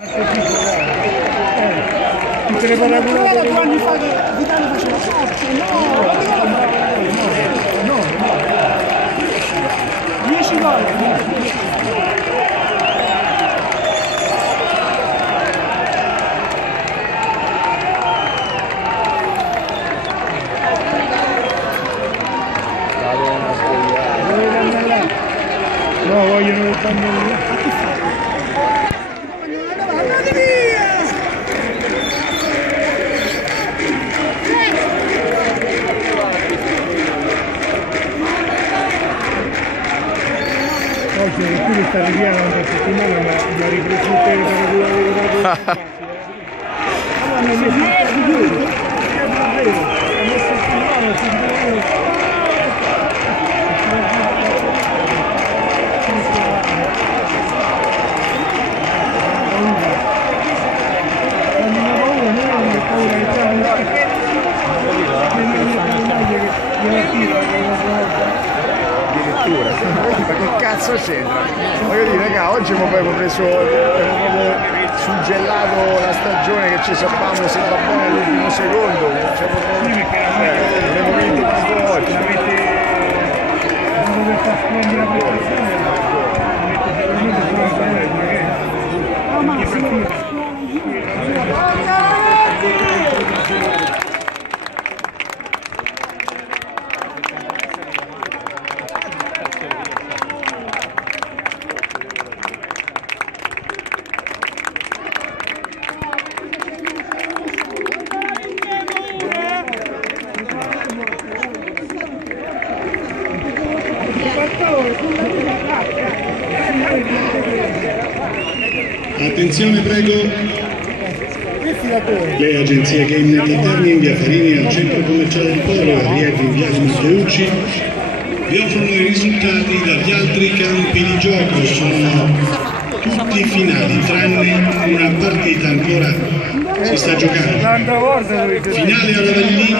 Tutte le paraculate 2 anni fa che Vitale faceva forte, no, 10 gol. No, vogliono il bambino. Andate via! Oggi è qui che sta ripiano una settimana, ma mi ha ripreso tutte le paraculate. Allora, mi addirittura, ma che cazzo c'entra? Voglio dire, raga, oggi abbiamo preso proprio suggellato la stagione che ci sappiamo se va bene all'ultimo secondo, abbiamo vinto quanto oggi. Attenzione prego, le agenzie Game Net a Terni in via Farini al centro commerciale di Polo e Rieti in via Matteucci vi offrono i risultati dagli altri campi di gioco. Sono tutti finali tranne una partita ancora si sta giocando. Finale ad Avellino,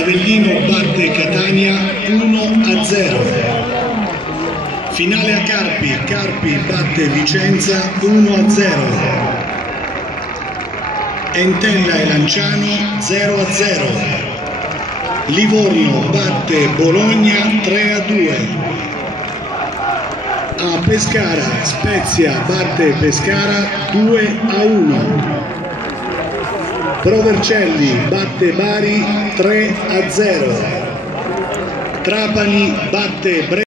Avellino batte Catania 1-0. Finale a Carpi, Carpi batte Vicenza 1-0. Entella e Lanciano 0-0. Livorno batte Bologna 3-2. A Pescara, Spezia batte Pescara 2-1. Provercelli batte Bari 3-0. Trapani batte Brescia